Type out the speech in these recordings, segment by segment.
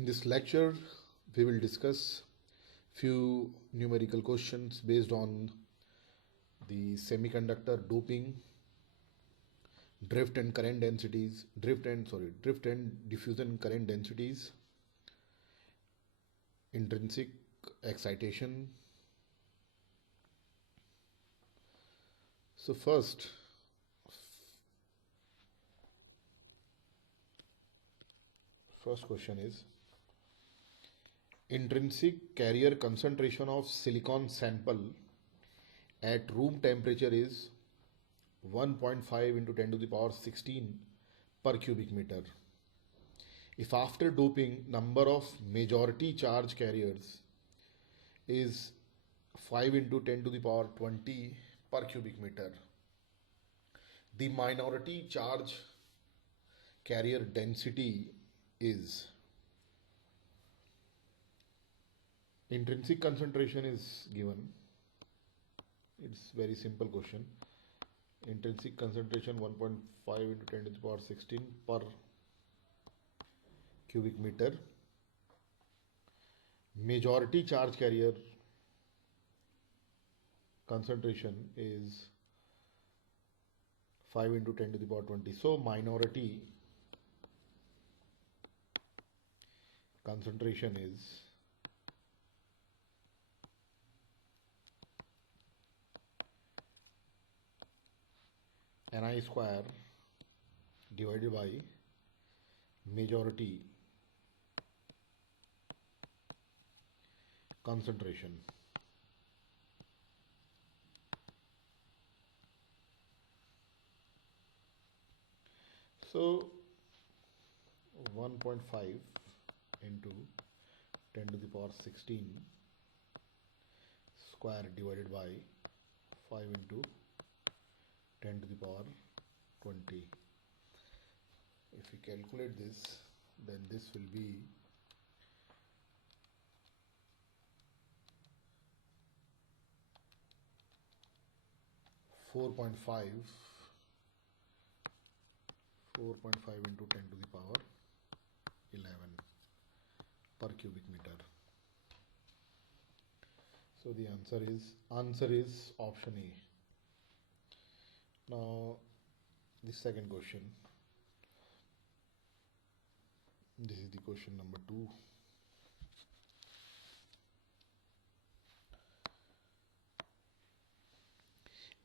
In this lecture, we will discuss few numerical questions based on the semiconductor doping, drift and diffusion current densities, intrinsic excitation. So first question is, intrinsic carrier concentration of silicon sample at room temperature is 1.5 into 10 to the power 16 per cubic meter. If after doping number of majority charge carriers is 5 into 10 to the power 20 per cubic meter, the minority charge carrier density is, intrinsic concentration is given. It's very simple question. Intrinsic concentration 1.5 into 10 to the power 16 per cubic meter. Majority charge carrier concentration is 5 into 10 to the power 20. So minority concentration is Ni square divided by majority concentration. So 1.5 into 10 to the power 16 square divided by 5 into 10 to the power 20. If we calculate this, then this will be 4.5 into 10 to the power 11 per cubic meter. So the answer is option A. Now the second question. This is the question number 2.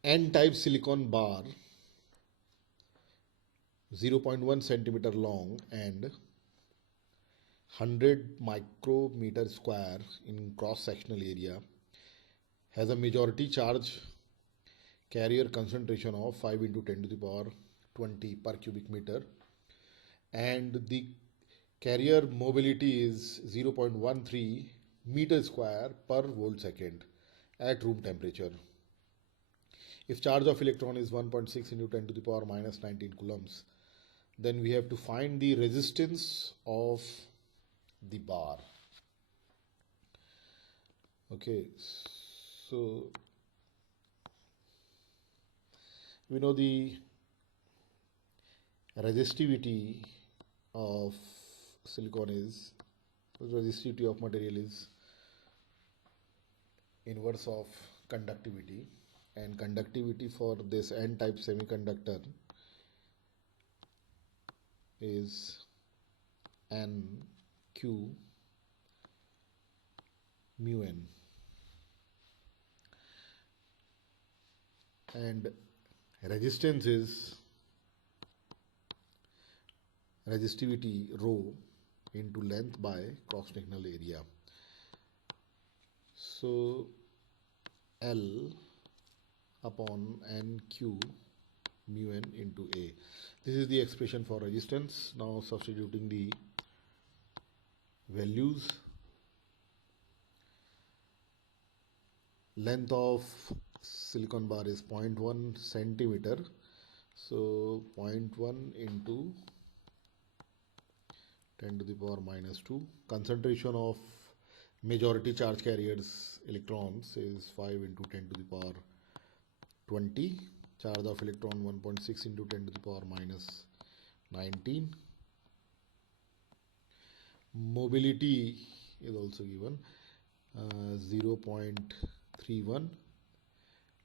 N-type silicon bar 0.1 centimeter long and 100 micrometer square in cross-sectional area has a majority charge carrier concentration of 5 into 10 to the power 20 per cubic meter, and the carrier mobility is 0.13 meter square per volt second at room temperature. If charge of electron is 1.6 into 10 to the power minus 19 coulombs, then we have to find the resistance of the bar. Okay, so we know the resistivity of silicon is, resistivity of material is inverse of conductivity, and conductivity for this N-type semiconductor is NQ mu n, and resistance is resistivity rho into length by cross-sectional area. So L upon NQ mu n into A. This is the expression for resistance. Now substituting the values. Length of silicon bar is 0.1 centimeter. So 0.1 into 10 to the power minus 2. Concentration of majority charge carriers electrons is 5 into 10 to the power 20. Charge of electron 1.6 into 10 to the power minus 19. Mobility is also given 0.31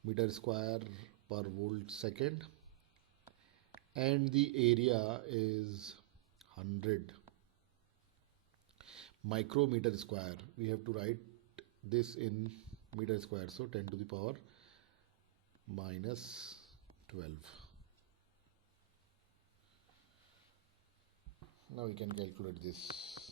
meter square per volt second, and the area is 100 micrometer square. We have to write this in meter square, so 10 to the power minus 12. Now we can calculate this.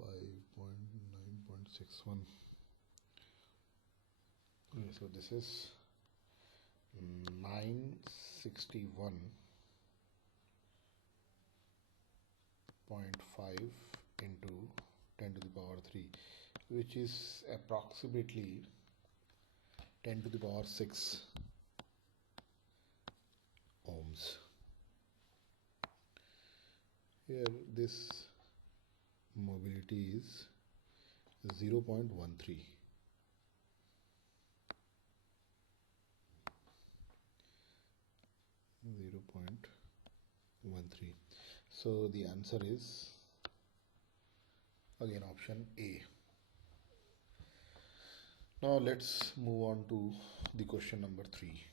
5.9.61. Okay, so this is 961.5 into 10 to the power 3, which is approximately 10 to the power 6 ohms. Here this mobility is 0.13. So the answer is again option A. Now let's move on to the question number 3.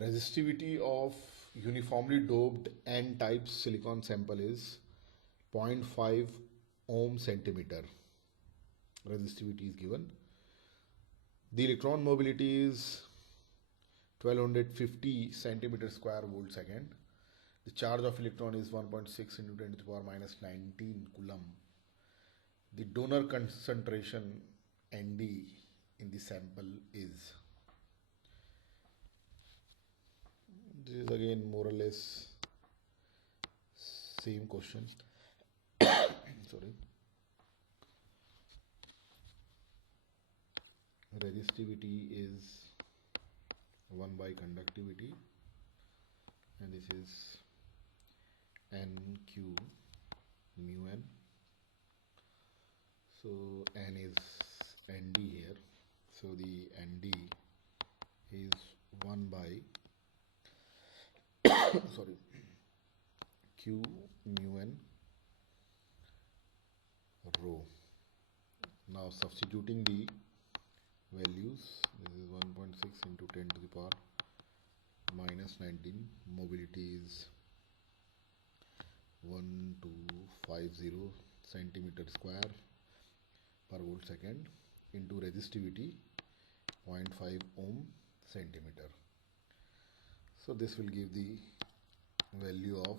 Resistivity of uniformly doped N-type silicon sample is 0.5 ohm centimeter. Resistivity is given. The electron mobility is 1250 centimeter square volt second. The charge of electron is 1.6 into 10 to the power minus 19 coulomb. The donor concentration Nd in the sample is. This is again more or less same question. Sorry. Resistivity is 1 by conductivity, and this is NQ mu n. So n is Nd here, so the Nd is 1 by sorry, Q mu n rho. Now substituting the values, this is 1.6 into 10 to the power minus 19, mobility is 1250 centimeter square per volt second into resistivity 0.5 ohm centimeter. So this will give the value of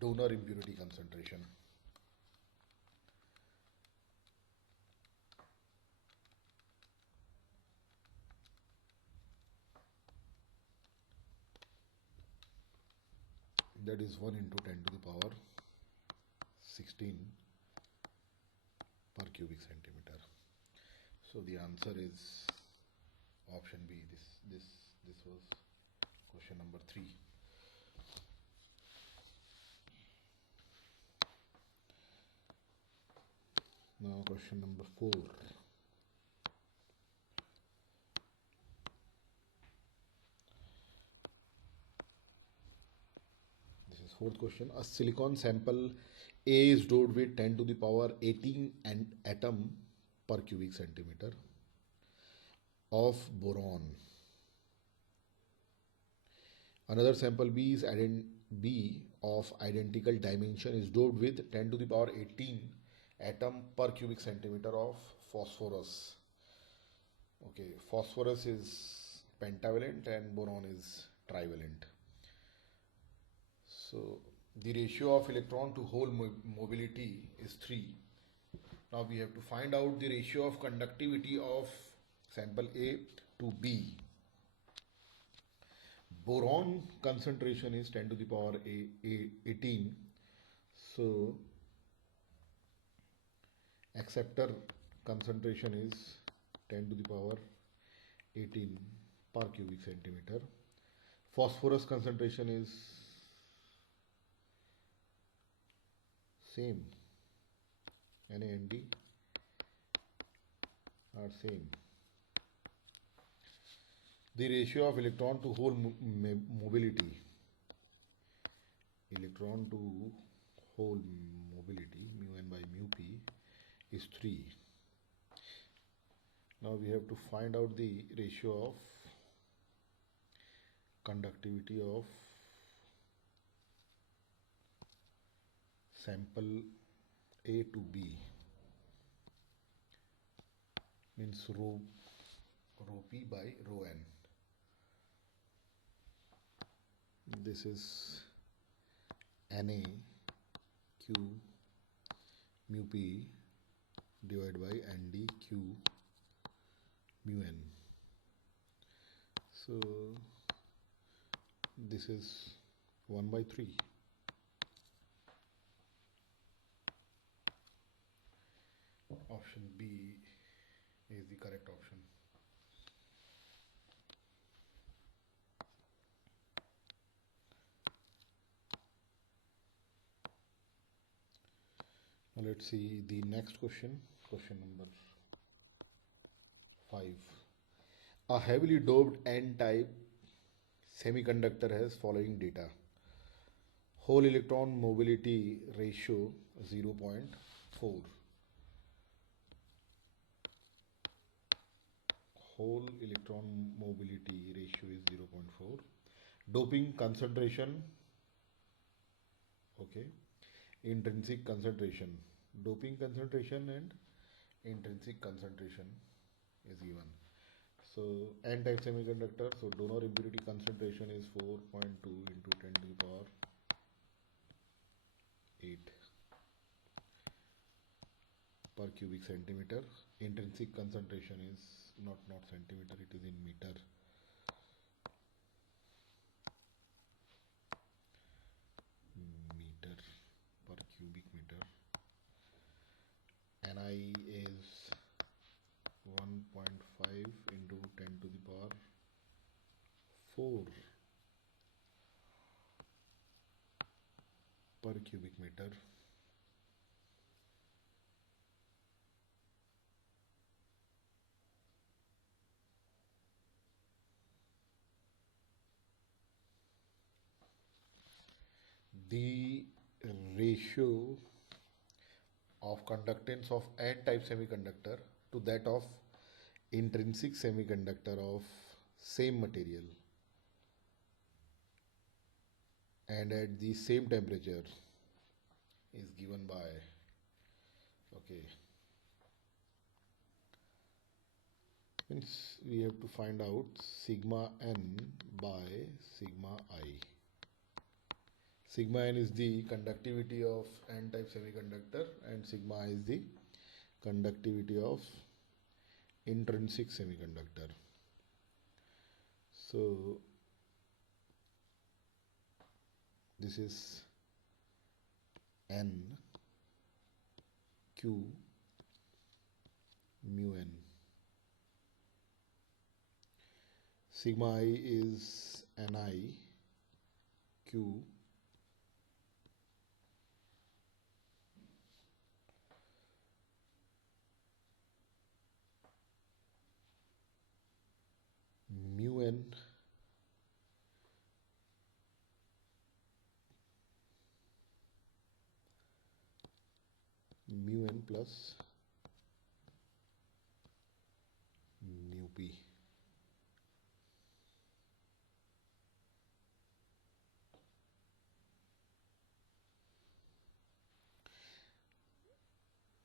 donor impurity concentration. That is 1 into 10 to the power 16 per cubic centimeter. So the answer is option B. This was question number 3. Now question number 4. Fourth question, a silicon sample A is doped with 10 to the power 18 and atom per cubic centimeter of boron. Another sample B is B of identical dimension is doped with 10 to the power 18 atom per cubic centimeter of phosphorus. Okay, phosphorus is pentavalent and boron is trivalent. So the ratio of electron to hole mobility is 3. Now we have to find out the ratio of conductivity of sample A to B. Boron concentration is 10 to the power 18. So acceptor concentration is 10 to the power 18 per cubic centimeter. Phosphorus concentration is same. Na and D are same. The ratio of electron to hole mobility, electron to hole mobility, mu n by mu p, is 3. Now we have to find out the ratio of conductivity of sample A to B, means rho p by rho n. This is Na q mu p divided by Nd q mu n. So this is 1 by 3. Option B is the correct option. Now let's see the next question, question number 5. A heavily doped N-type semiconductor has following data. Hole electron mobility ratio 0.4. Hole electron mobility ratio is 0.4. Doping concentration, okay, intrinsic concentration. Doping concentration and intrinsic concentration is given. So N-type semiconductor, so donor impurity concentration is 4.2 into 10 to the power 8 per cubic centimeter. Intrinsic concentration is not centimeter, it is in meter. Meter per cubic meter. Ni is 1.5 into 10 to the power 4 per cubic meter. The ratio of conductance of N-type semiconductor to that of intrinsic semiconductor of same material and at the same temperature is given by, okay, means we have to find out sigma n by sigma I. Sigma n is the conductivity of N-type semiconductor and sigma I is the conductivity of intrinsic semiconductor. So this is N Q mu n. Sigma I is Ni Q mu n plus mu p.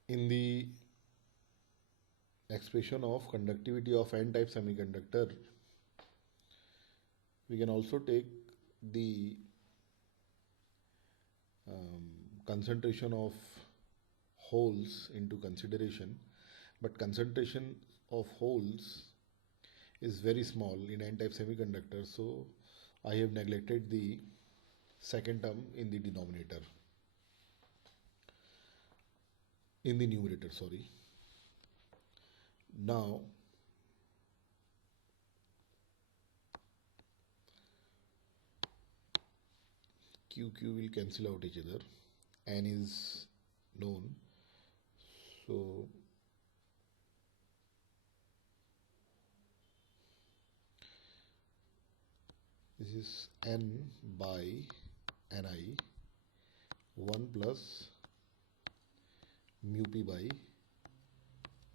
In the expression of conductivity of n-type semiconductor, we can also take the concentration of holes into consideration, but concentration of holes is very small in n-type semiconductor, so I have neglected the second term in the denominator, in the numerator, sorry. Now Q will cancel out each other, n is known, so this is n by ni 1 plus mu p by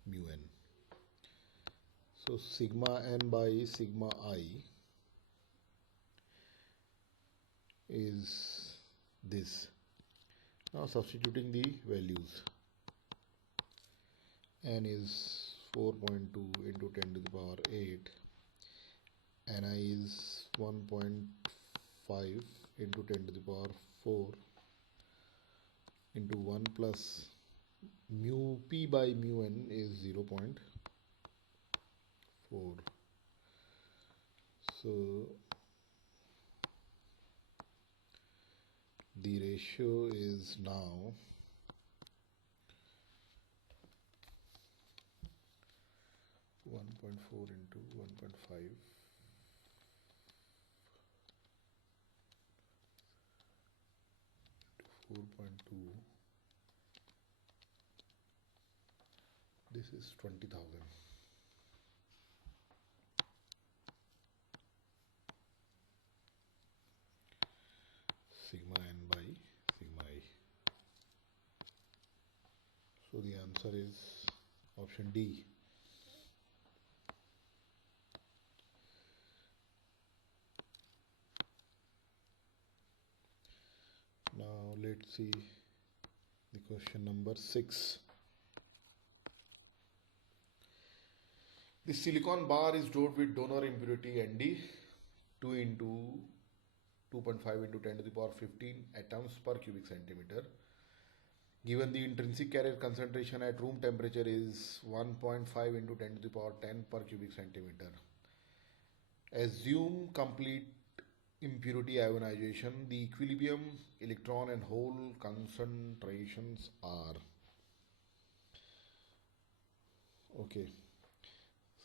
mu n. So sigma n by sigma I is this. Now substituting the values, n is 4.2 into 10 to the power 8, ni is 1.5 into 10 to the power 4 into 1 plus mu p by mu n is 0.4. So the ratio is now 1.4 into 1.5 4.2. This is 20,000. Sigma n by sigma I. So the answer is option D. Now let's see the question number 6. The silicon bar is doped with donor impurity Nd 2 into 2.5 into 10 to the power 15 atoms per cubic centimeter. Given the intrinsic carrier concentration at room temperature is 1.5 into 10 to the power 10 per cubic centimeter. Assume complete impurity ionization. The equilibrium electron and hole concentrations are. Okay,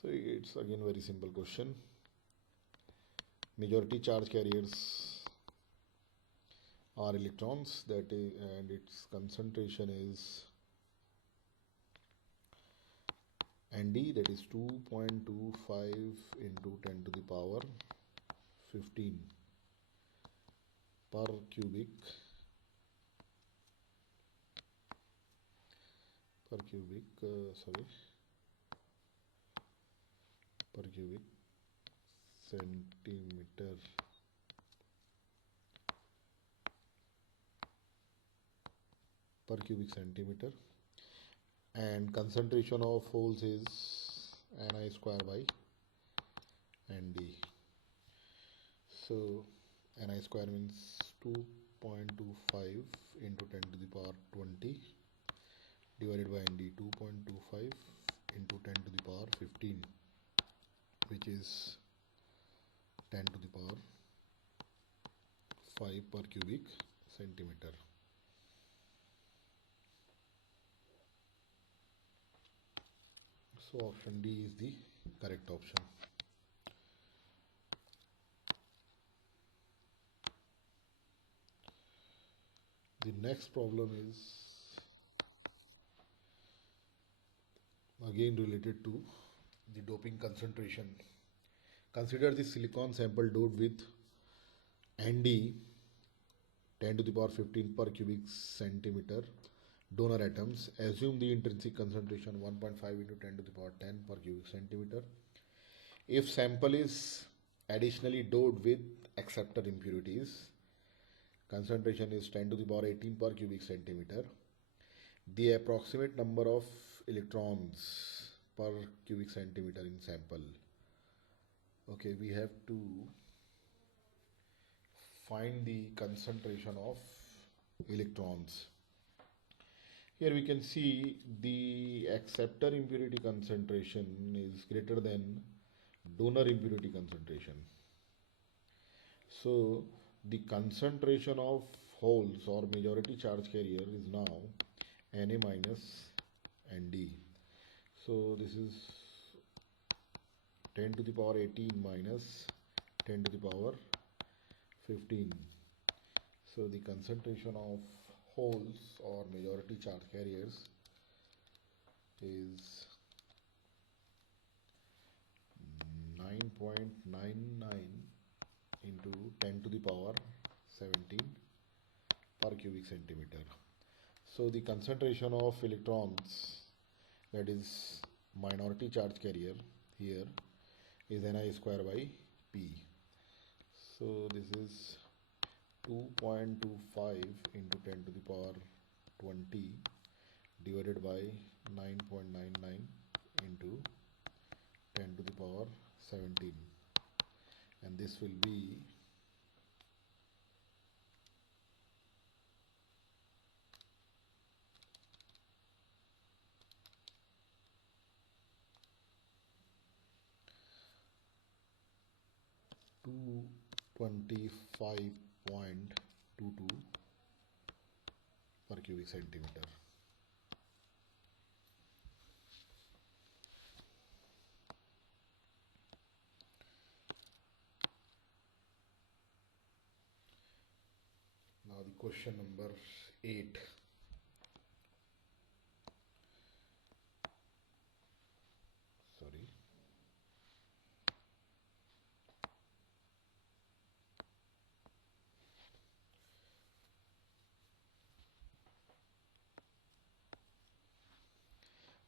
so it's again very simple question. Majority charge carriers are electrons, that is, and its concentration is Nd, that is 2.25 into 10 to the power 15 per cubic centimeter per cubic centimeter, and concentration of holes is Ni square by Nd. So Ni square means 2.25 into 10 to the power 20 divided by Nd, 2.25 into 10 to the power 15, which is 10 to the power 5 per cubic centimeter. So option D is the correct option. The next problem is again related to the doping concentration. Consider the silicon sample doped with Nd 10 to the power 15 per cubic centimeter donor atoms. Assume the intrinsic concentration 1.5 into 10 to the power 10 per cubic centimeter. If sample is additionally doped with acceptor impurities, concentration is 10 to the power 18 per cubic centimeter. the approximate number of electrons per cubic centimeter in sample. Okay, we have to find the concentration of electrons. Here we can see the acceptor impurity concentration is greater than donor impurity concentration. So the concentration of holes or majority charge carrier is now Na minus Nd. So this is 10 to the power 18 minus 10 to the power 15. So the concentration of holes or majority charge carriers is 9.99 into 10 to the power 17 per cubic centimeter. So the concentration of electrons, that is minority charge carrier, here is Ni square by P. So this is 2.25 into 10 to the power 20 divided by 9.99 into 10 to the power 17, and this will be 225.22 per cubic centimeter. Now the question number 8. Sorry.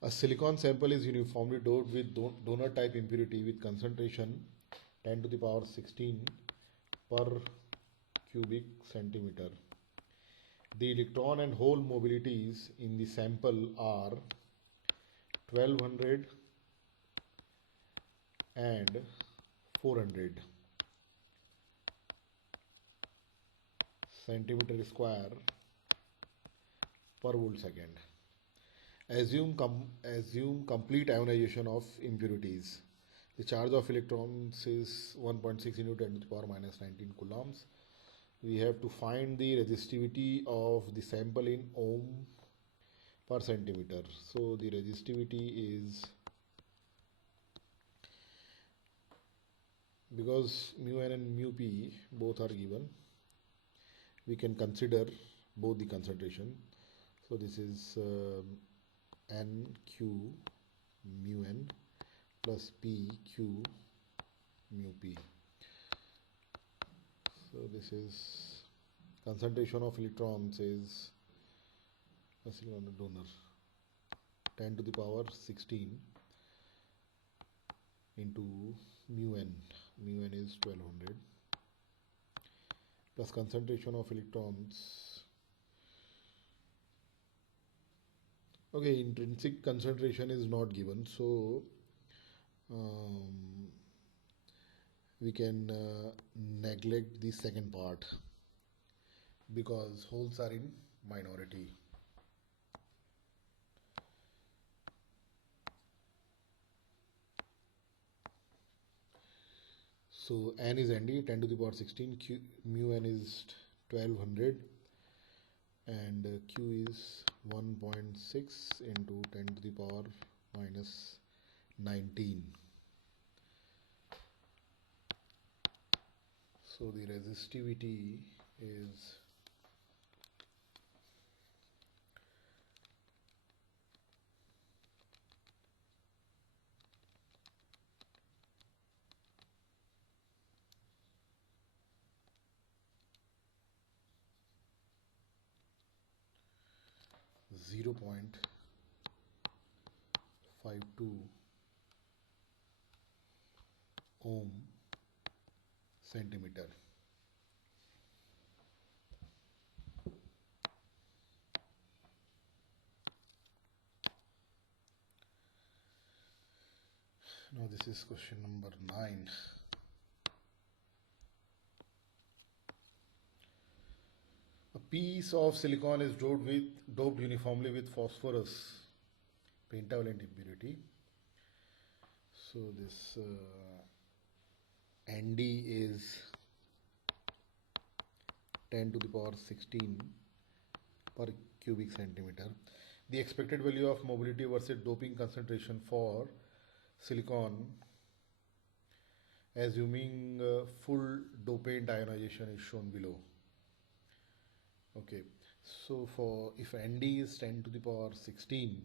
A silicon sample is uniformly doped with donor type impurity with concentration 10 to the power 16 per cubic centimeter. The electron and hole mobilities in the sample are 1200 and 400 centimeter square per volt second. Assume complete ionization of impurities. The charge of electrons is 1.6 into 10 to the power minus 19 coulombs. We have to find the resistivity of the sample in ohm per centimeter. So the resistivity is, because mu n and mu p both are given, we can consider both the concentration. So this is NQ mu n plus PQ mu p. So this is concentration of electrons is on a donor 10 to the power 16 into mu n is 1200 plus concentration of electrons. Okay, intrinsic concentration is not given, so we can neglect the second part because holes are in minority. So n is Nd, 10 to the power 16, mu n is 1200 and Q is 1.6 into 10 to the power minus 19. So the resistivity is .52 ohm centimeter. Now this is question number 9. A piece of silicon is doped uniformly with phosphorus pentavalent impurity. So this Nd is 10 to the power 16 per cubic centimeter. The expected value of mobility versus doping concentration for silicon, assuming full dopant ionization, is shown below. Okay, so for if Nd is 10 to the power 16,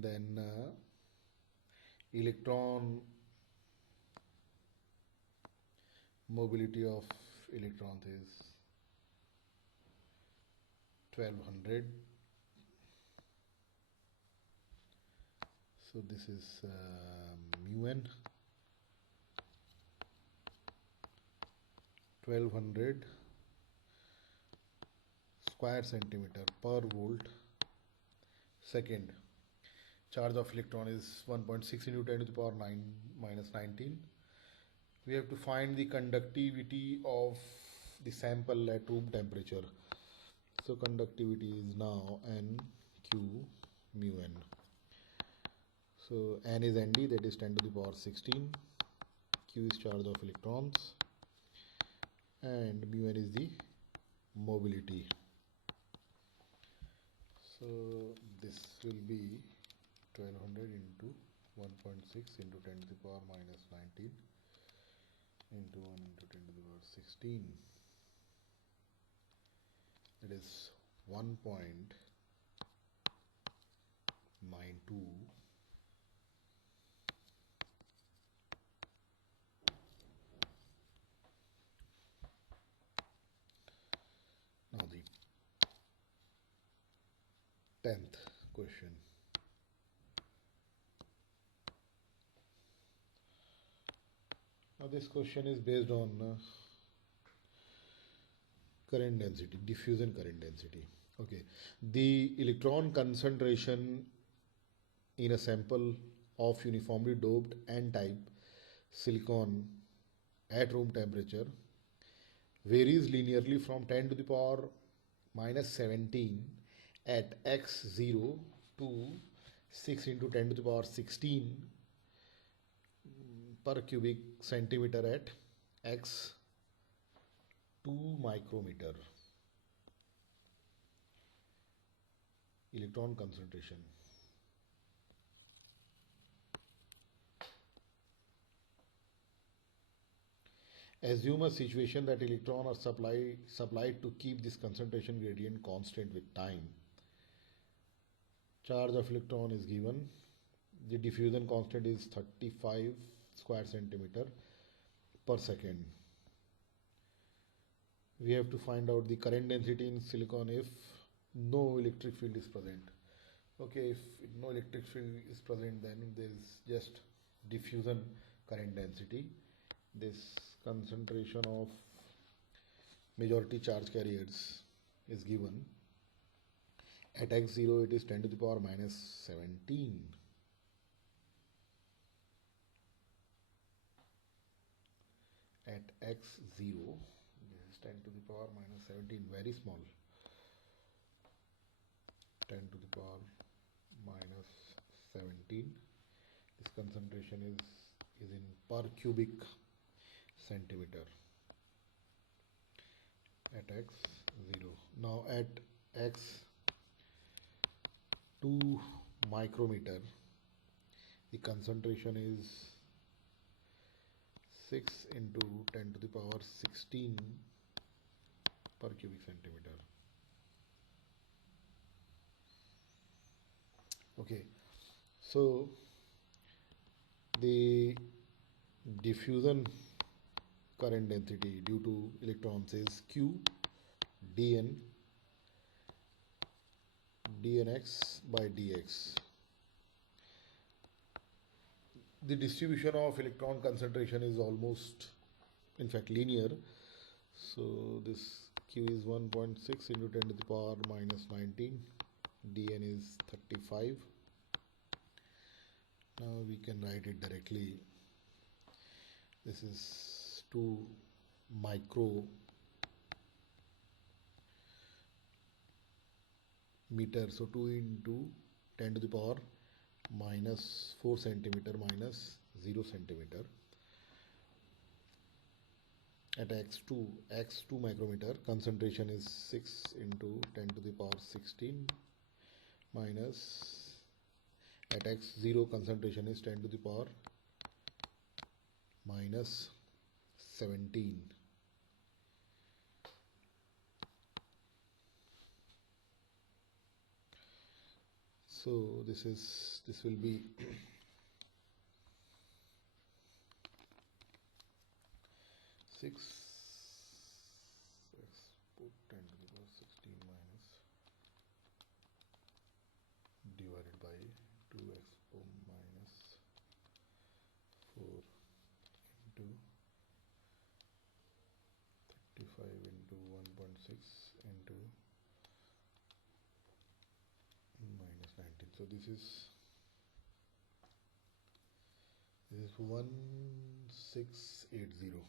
then electron mobility of electrons is 1200. So this is mu n 1200 square centimeter per volt second. Charge of electron is 1.6 into 10 to the power 9 minus 19. We have to find the conductivity of the sample at room temperature. So conductivity is now N Q mu n. So N is Nd, that is 10 to the power 16. Q is charge of electrons, and mu n is the mobility. So this will be 1200 into 1.6 into 10 to the power minus 19 into 1 into 10 to the power 16. It is 1.92 Now the 10th question. Now this question is based on current density, diffusion current density. Okay, the electron concentration in a sample of uniformly doped N-type silicon at room temperature varies linearly from 10 to the power minus 17 at x0 to 6 into 10 to the power 16 per cubic centimeter at x 2 micrometer. Electron concentration. Assume a situation that electrons are supplied to keep this concentration gradient constant with time. Charge of electron is given. The diffusion constant is 35 square centimeter per second. We have to find out the current density in silicon if no electric field is present. Okay, if no electric field is present, then there is just diffusion current density. This concentration of majority charge carriers is given. At x0 it is 10 to the power minus 17. At x0, this is 10 to the power minus 17, very small. 10 to the power minus 17. This concentration is in per cubic centimeter at x0. Now at x2 micrometer, the concentration is 6 into 10 to the power 16 per cubic centimeter. Okay, so the diffusion current density due to electrons is Q dnx by dx. The distribution of electron concentration is almost, in fact, linear. So this Q is 1.6 into 10 to the power minus 19. Dn is 35. Now we can write it directly. This is 2 micrometer, so 2 into 10 to the power minus 4 centimeter minus 0 centimeter. At x2 micrometer, concentration is 6 into 10 to the power 16 minus at x0 concentration is 10 to the power minus 17. So this will be 6 x put 10 to the power 16 minus divided by 2x minus 4 into 35 into 1.6 into minus 19. So this is 1680.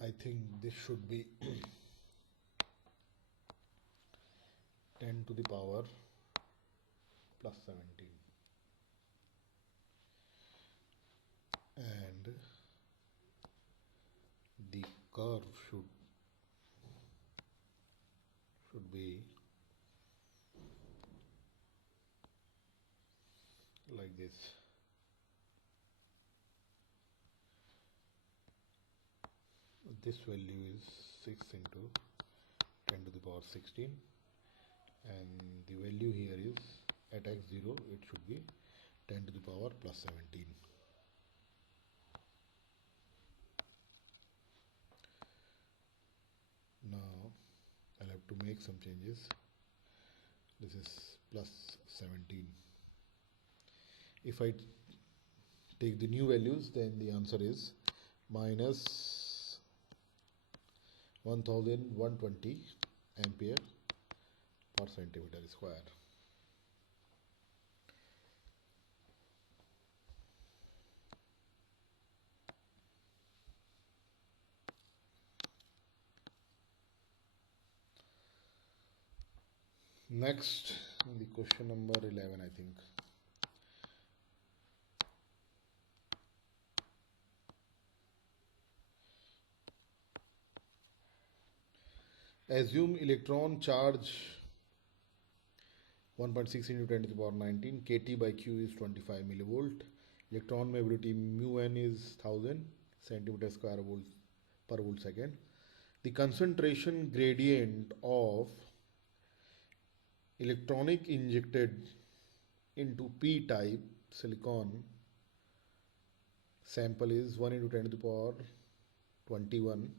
I think this should be 10 to the power plus 17, and the curve should be like this. This value is 6 into 10 to the power 16, and the value here is at x0 it should be 10 to the power plus 17. Now I'll have to make some changes. This is plus 17. If I take the new values, then the answer is minus 1120 ampere per centimeter square. Next, the question number 11, I think. Assume electron charge 1.6 into 10 to the power 19, kT by Q is 25 millivolt. Electron mobility mu n is 1000 centimeter square volt per volt second. The concentration gradient of electronic injected into p-type silicon sample is 1 into 10 to the power 21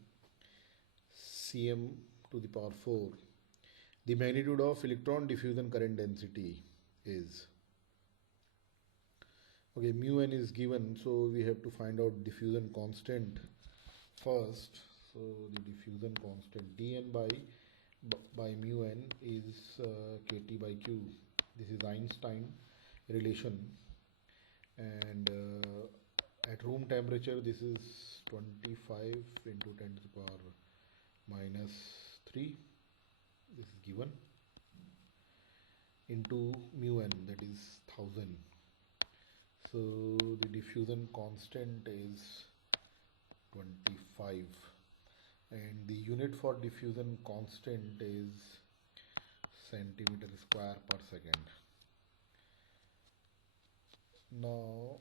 cm to the power 4. The magnitude of electron diffusion current density is, okay, mu n is given, so we have to find out diffusion constant first. So the diffusion constant dn by mu n is kT by q. This is Einstein relation, and at room temperature this is 25 into 10 to the power minus 3, this is given, into mu n, that is 1000. So the diffusion constant is 25, and the unit for diffusion constant is centimeter square per second. Now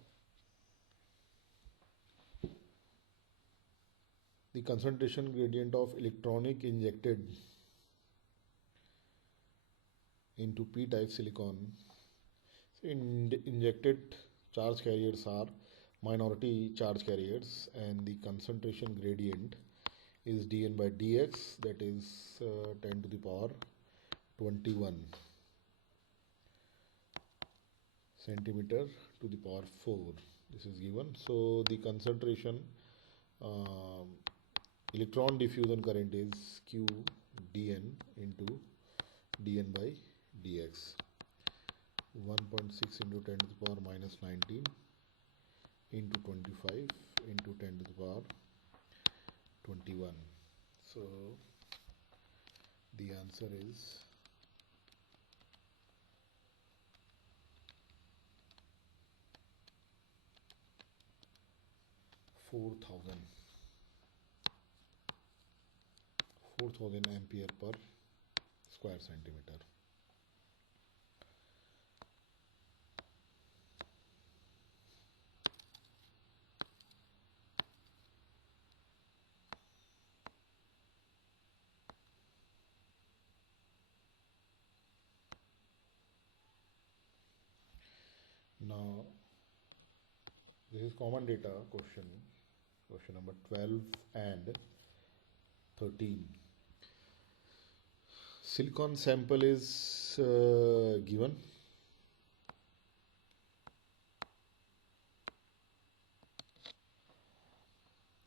the concentration gradient of electronic injected into p-type silicon. Injected charge carriers are minority charge carriers, and the concentration gradient is dn by dx, that is 10 to the power 21 centimeter to the power 4. This is given. So the concentration electron diffusion current is q dn into dn by dx, 1.6 into 10 to the power minus 19 into 25 into 10 to the power 21. So the answer is 4000 ampere per square centimeter. Now this is common data question number 12 and 13. Silicon sample is given.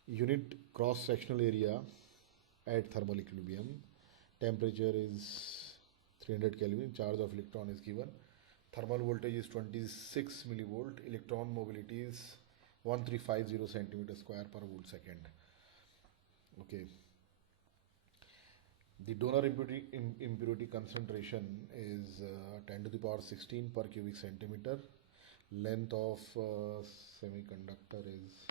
Unit cross sectional area at thermal equilibrium. Temperature is 300 Kelvin. Charge of electron is given. Thermal voltage is 26 millivolt. Electron mobility is 1350 centimeter square per volt second. Okay. The donor impurity concentration is 10 to the power 16 per cubic centimeter. Length of semiconductor is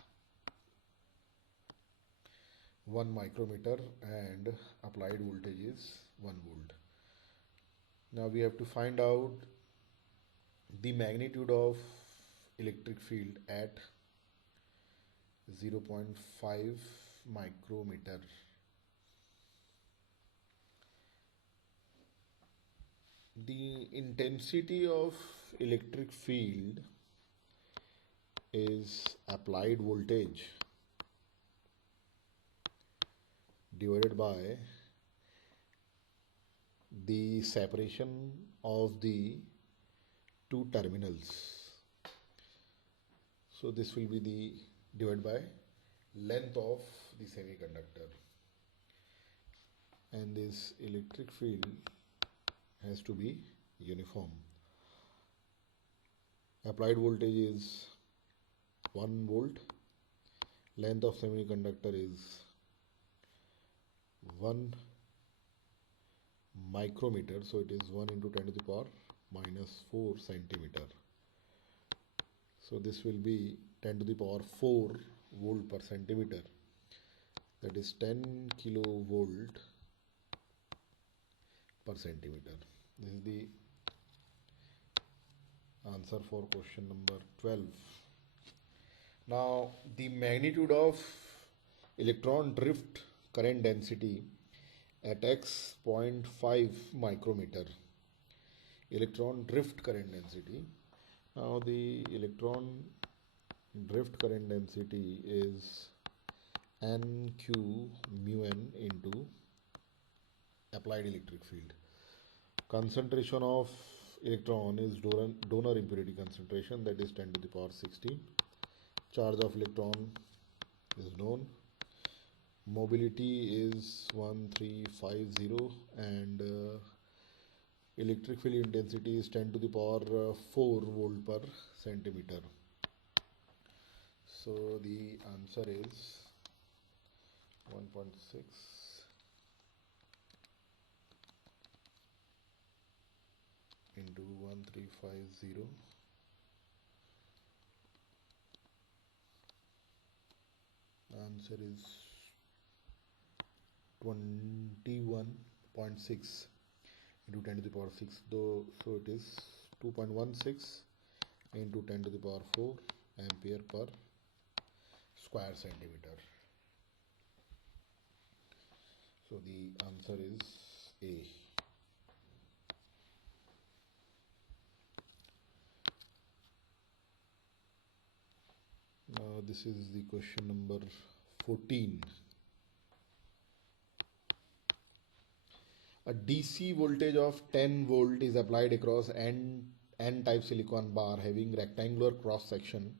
1 micrometer and applied voltage is 1 volt. Now we have to find out the magnitude of electric field at 0.5 micrometer. The intensity of electric field is applied voltage divided by the separation of the two terminals. So this will be the divided by length of the semiconductor, and this electric field has to be uniform. Applied voltage is 1 volt. Length of semiconductor is 1 micrometer, so it is 1 into 10 to the power minus 4 centimeter. So this will be 10 to the power 4 volt per centimeter, that is 10 kilovolt per centimeter. This is the answer for question number 12. Now the magnitude of electron drift current density at x 0.5 micrometer. Electron drift current density. Now the electron drift current density is nq mu n into applied electric field. Concentration of electron is donor impurity concentration, that is 10 to the power 16. Charge of electron is known. Mobility is 1350 and electric field intensity is 10 to the power 4 volt per centimeter. So the answer is 1.6 into 1350. Answer is 21.6 into 10 to the power 6, though, so it is 2.16 into 10 to the power 4 ampere per square centimeter. So the answer is A. Now this is the question number 14. A DC voltage of 10 volt is applied across N-type silicon bar having rectangular cross section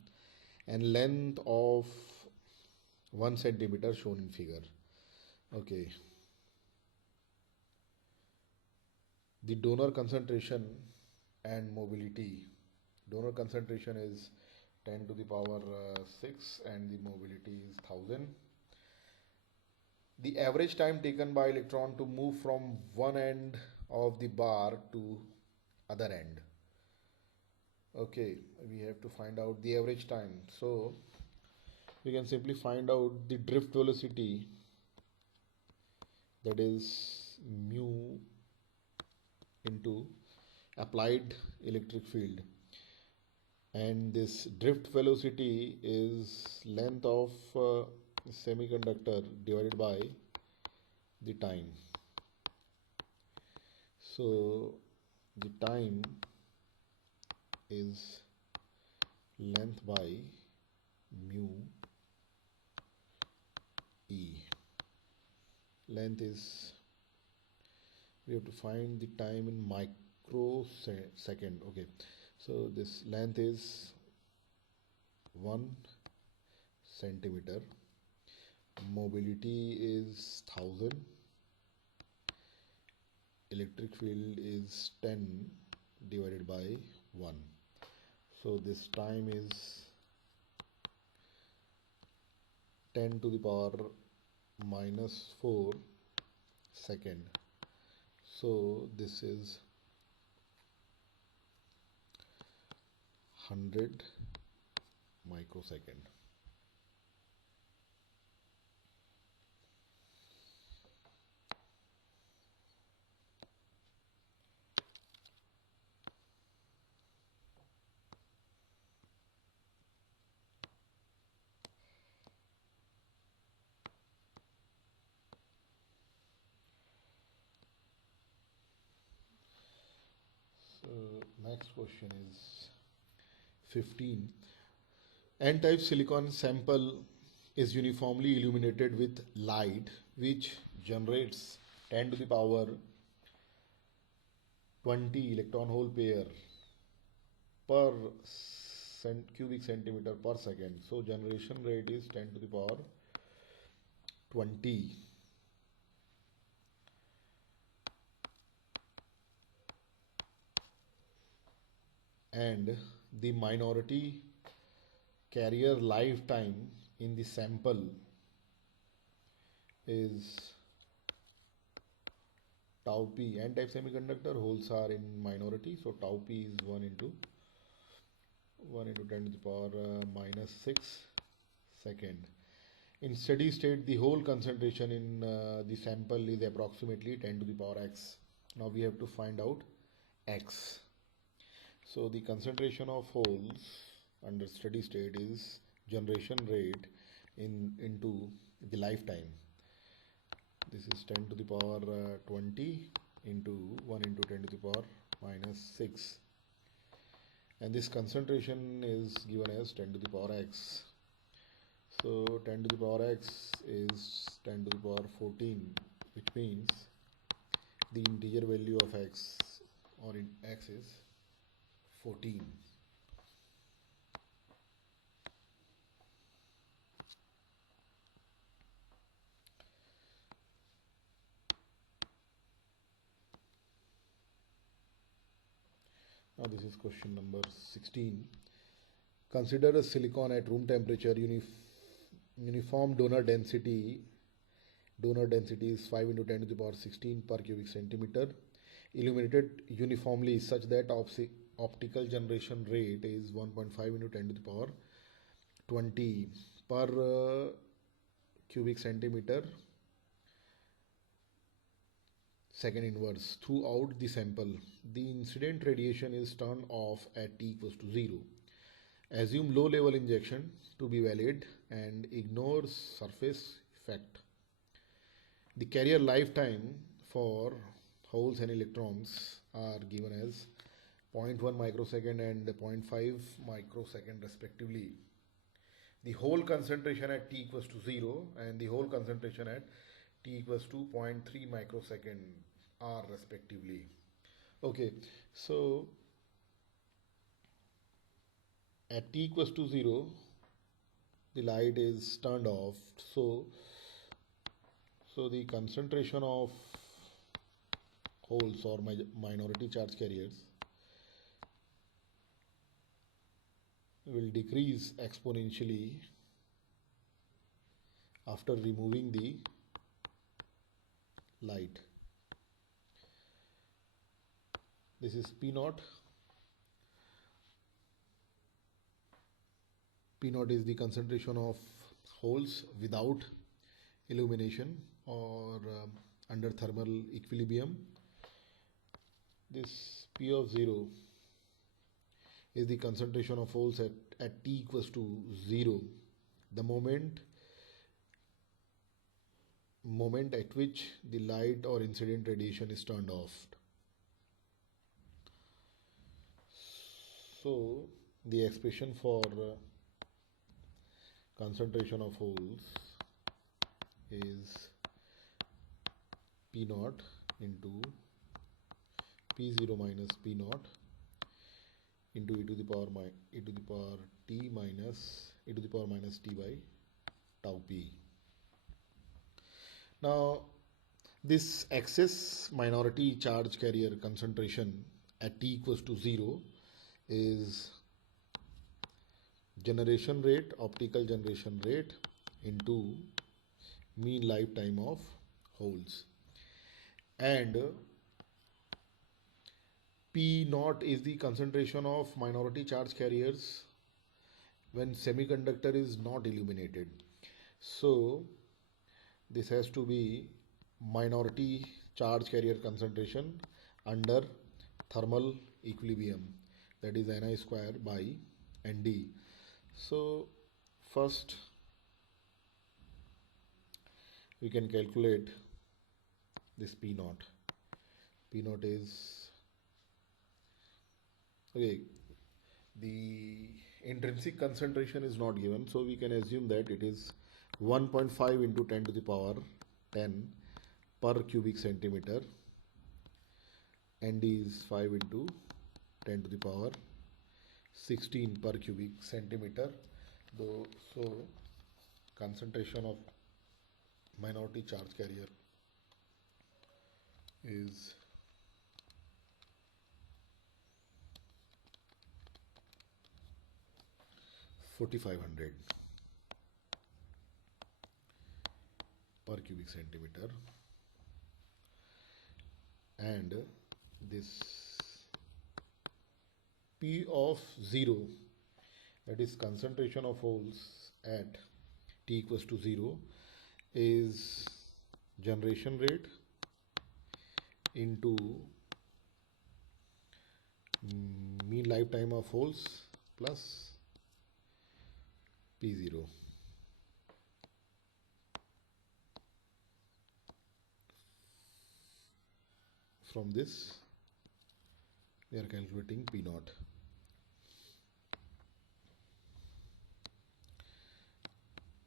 and length of 1 centimeter shown in figure. Okay. The donor concentration and mobility. Donor concentration is 10 to the power 6 and the mobility is 1000. The average time taken by electron to move from one end of the bar to other end. Okay, we have to find out the average time. So we can simply find out the drift velocity, that is mu into applied electric field, and this drift velocity is length of semiconductor divided by the time. So the time is length by mu e. Length is, we have to find the time in microsecond. Okay, so this length is 1 centimeter. Mobility is 1000. Electric field is 10 divided by 1. So this time is 10 to the power minus 4 second. So this is 100 microsecond. Next question is 15. N-type silicon sample is uniformly illuminated with light which generates 10 to the power 20 electron hole pair per cubic centimeter per second. So generation rate is 10 to the power 20. And the minority carrier lifetime in the sample is tau p. N-type semiconductor holes are in minority, so tau p is 1 into 10 to the power minus 6 second. In steady state, the hole concentration in the sample is approximately 10 to the power x. Now we have to find out x. So the concentration of holes under steady state is generation rate into the lifetime. This is 10 to the power 20 into 1 into 10 to the power minus 6. And this concentration is given as 10 to the power x. So 10 to the power x is 10 to the power 14, which means the integer value of x, or in x, is 14. Now this is question number 16. Consider a silicon at room temperature, uniform donor density is 5 into 10 to the power 16 per cubic centimeter, illuminated uniformly such that optical generation rate is 1.5 into 10 to the power 20 per cubic centimeter second inverse throughout the sample. The incident radiation is turned off at t equals to 0. Assume low level injection to be valid and ignore surface effect. The carrier lifetime for holes and electrons are given as 0.1 microsecond and 0.5 microsecond respectively. The hole concentration at t equals to 0 and the hole concentration at t equals to 0.3 microsecond are respectively. Okay, so at t equals to 0, the light is turned off. So the concentration of holes or minority charge carriers will decrease exponentially after removing the light. This is P naught. P naught is the concentration of holes without illumination or under thermal equilibrium. This P of 0 is the concentration of holes at t equals to 0, the moment at which the light or incident radiation is turned off. So the expression for concentration of holes is P naught into P0 minus P naught into e to the power t minus e to the power minus t by tau p. Now this excess minority charge carrier concentration at t equals to 0 is generation rate, optical generation rate into mean lifetime of holes, and P naught is the concentration of minority charge carriers when semiconductor is not illuminated. So this has to be minority charge carrier concentration under thermal equilibrium, that is Ni square by Nd. So first we can calculate this P naught. P naught is, okay, the intrinsic concentration is not given, so we can assume that it is 1.5 into 10 to the power 10 per cubic centimeter. Nd is 5 into 10 to the power 16 per cubic centimeter. So concentration of minority charge carrier is 4500 per cubic centimeter, and this P of 0, that is concentration of holes at t equals to 0, is generation rate into mean lifetime of holes plus P0. From this we are calculating P naught.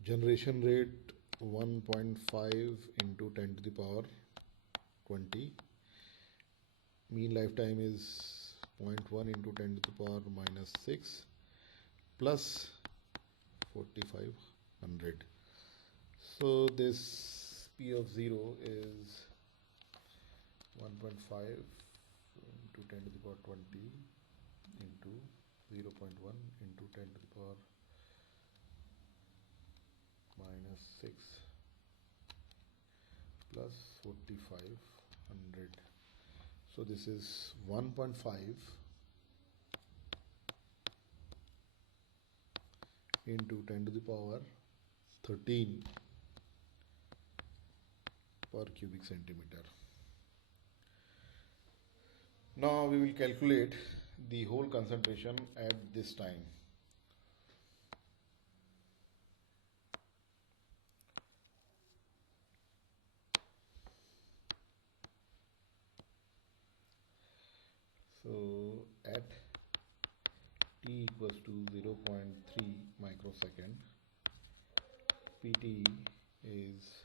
Generation rate 1.5 into 10 to the power 20. Mean lifetime is 0.1 into 10 to the power minus 6 plus 4500. So this P of 0 is 1.5 into 10 to the power 20 into 0.1 into 10 to the power minus 6 plus 4500. So this is 1.5 into 10 to the power 13 per cubic centimeter. Now we will calculate the hole concentration at this time. So at t equals to 0.3 microsecond, pt is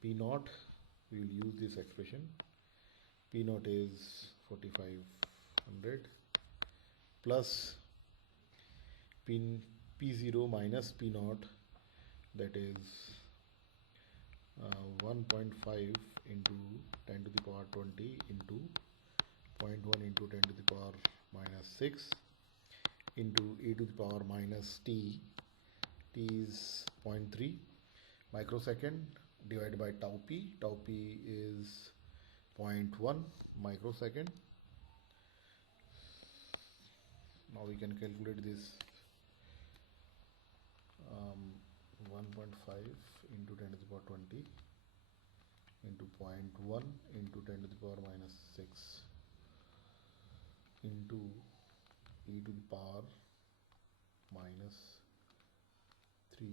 p naught. We will use this expression. P naught is 4500 plus P0 minus P naught, that is 1.5 into 10 to the power 20 into 0.1 into 10 to the power minus 6 into e to the power minus t. T is 0.3 microsecond divided by tau p. Tau p is 0.1 microsecond. Now we can calculate this. 1.5 into 10 to the power 20 into 0.1 into 10 to the power minus 6 into e to the power minus 3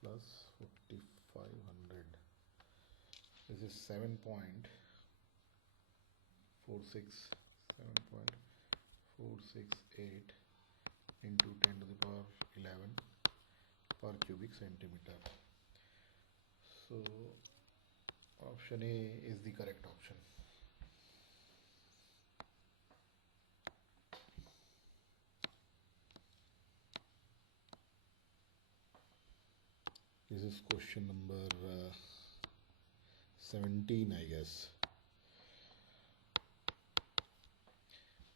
plus 4500. This is 7.468 into 10 to the power 11 per cubic centimeter. So option A is the correct option. This is question number 17, I guess.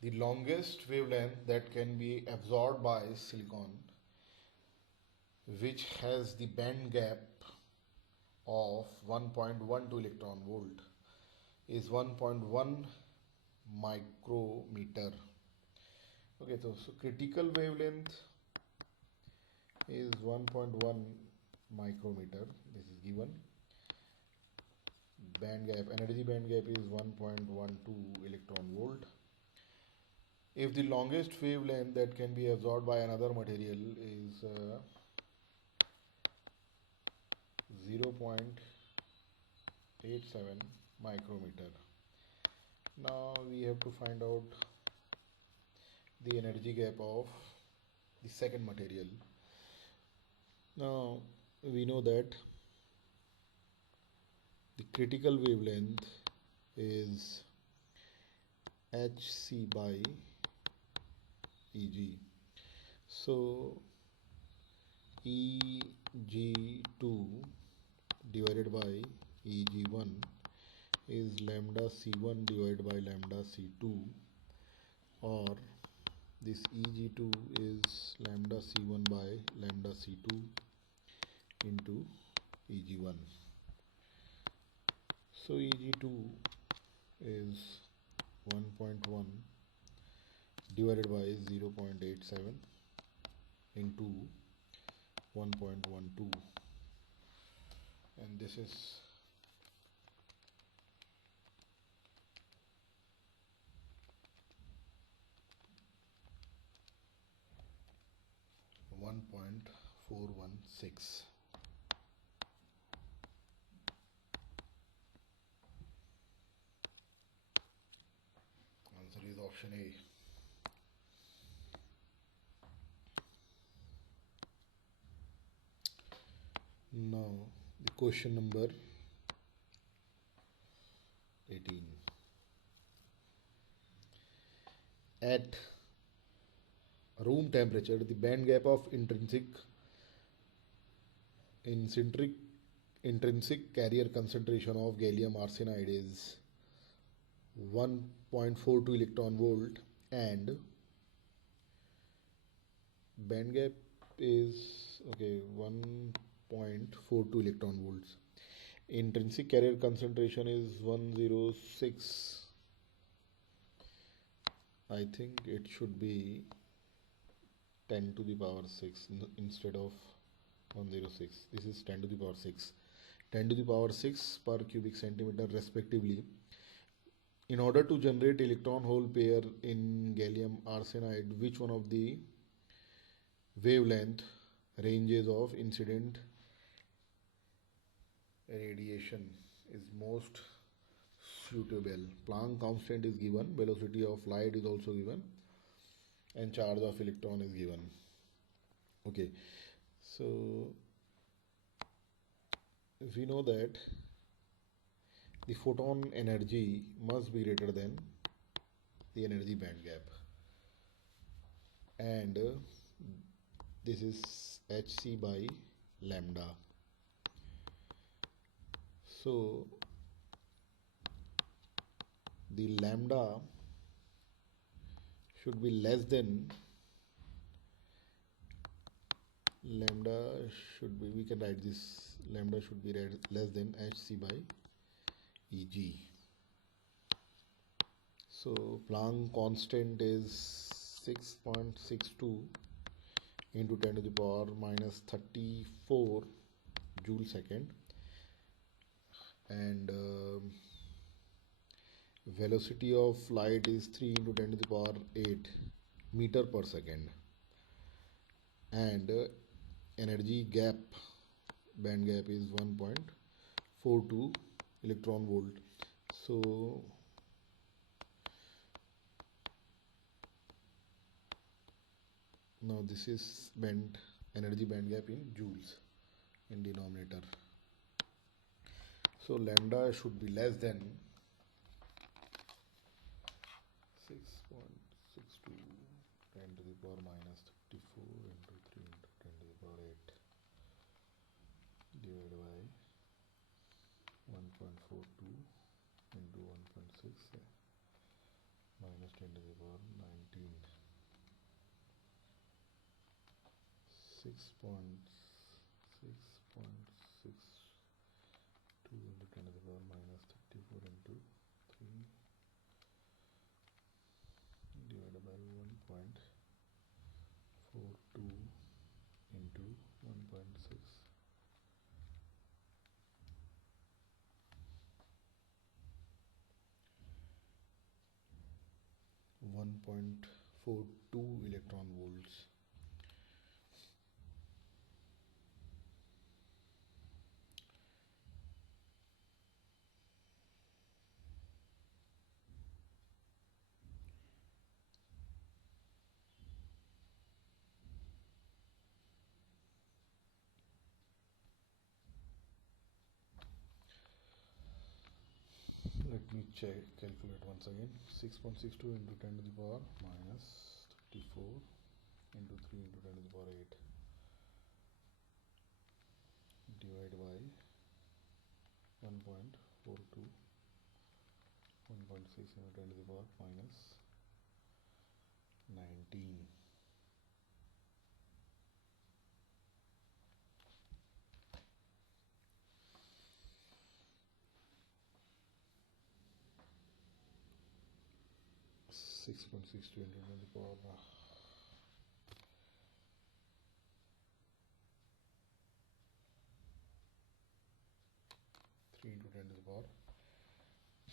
The longest wavelength that can be absorbed by silicon, which has the band gap of 1.12 electron volt, is 1.1 micrometer. Okay, so critical wavelength is 1.1 micrometer. This is given. Band gap, energy band gap is 1.12 electron volt. If the longest wavelength that can be absorbed by another material is 0.87 micrometer. Now we have to find out the energy gap of the second material. Now we know that the critical wavelength is Hc by Eg. So Eg2 divided by Eg1 is lambda C1 divided by lambda C2, or this Eg2 is lambda C1 by lambda C2 into Eg1. So Eg2 is 1.1 divided by 0.87 into 1.12, and this is 1.416. Answer is option A. Now the question number 18. At room temperature, the band gap of intrinsic carrier concentration of gallium arsenide is 1.42 electron volt, and band gap is 1.42 electron volts. Intrinsic carrier concentration is 106. I think it should be 10 to the power 6 instead of 106. This is 10 to the power 6. 10 to the power 6 per cubic centimeter respectively. In order to generate electron hole pair in gallium arsenide, which one of the wavelength ranges of incident radiation is most suitable. Planck constant is given, velocity of light is also given, and charge of electron is given. Okay, so we know that the photon energy must be greater than the energy band gap, and this is hc by lambda. So the lambda should be less than we can write this, lambda should be less than hc by eg. So Planck constant is 6.62 into 10 to the power minus 34 joule second, and velocity of light is 3 into 10 to the power 8 meter per second, and energy gap, band gap is 1.42 electron volt. So now this is energy band gap in joules in denominator. So lambda should be less than 6.62 10 to the power minus 34 into 3 into 10 to the power 8 divided by 1.42 into 1.6 minus 10 to the power 19. 6.62 into 10 to the power minus 34 into 3 divided by 1.42 into 1.6. 1.42 electron volts. Let me calculate once again. 6.62 into 10 to the power minus 34 into 3 into 10 to the power 8 divided by 1.42 1.6 into 10 to the power minus 19. Six point six two into 10 to the power 3 into 10 to the power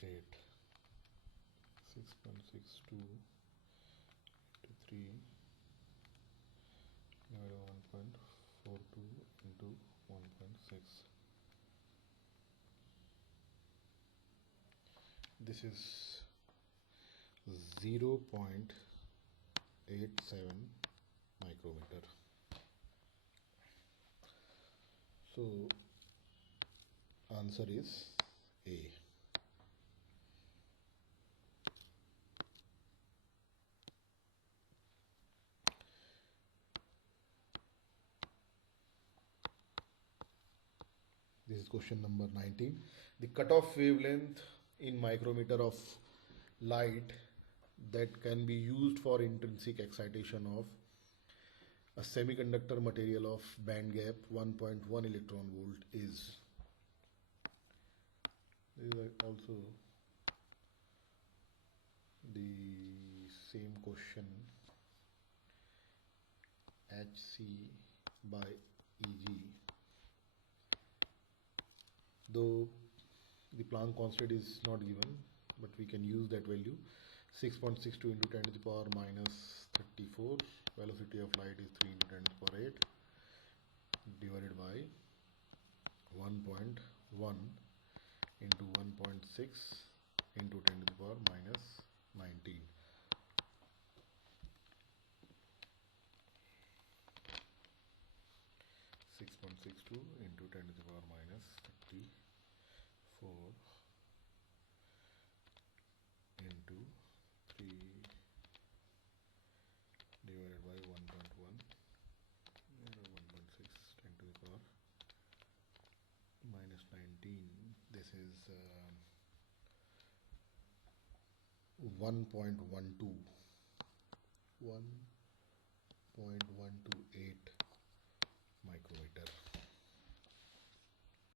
8. 6.62 into 3 divided by 1.42 into 1.6. This is 0.87 micrometer. So answer is A. This is question number 19. The cutoff wavelength in micrometer of light that can be used for intrinsic excitation of a semiconductor material of band gap 1.1 electron volt is. This is also the same question, HC by EG. Though the Planck constant is not given, but we can use that value. 6.62 into 10 to the power minus 34. Velocity of light is 3 into 10 to the power 8 divided by 1.1 into 1.6 into 10 to the power minus 19. 6.62 into 10 to the power minus 34 into 3 divided by 1.1 1.6 10 to the power minus 19. This is 1.12 1.128 micrometer.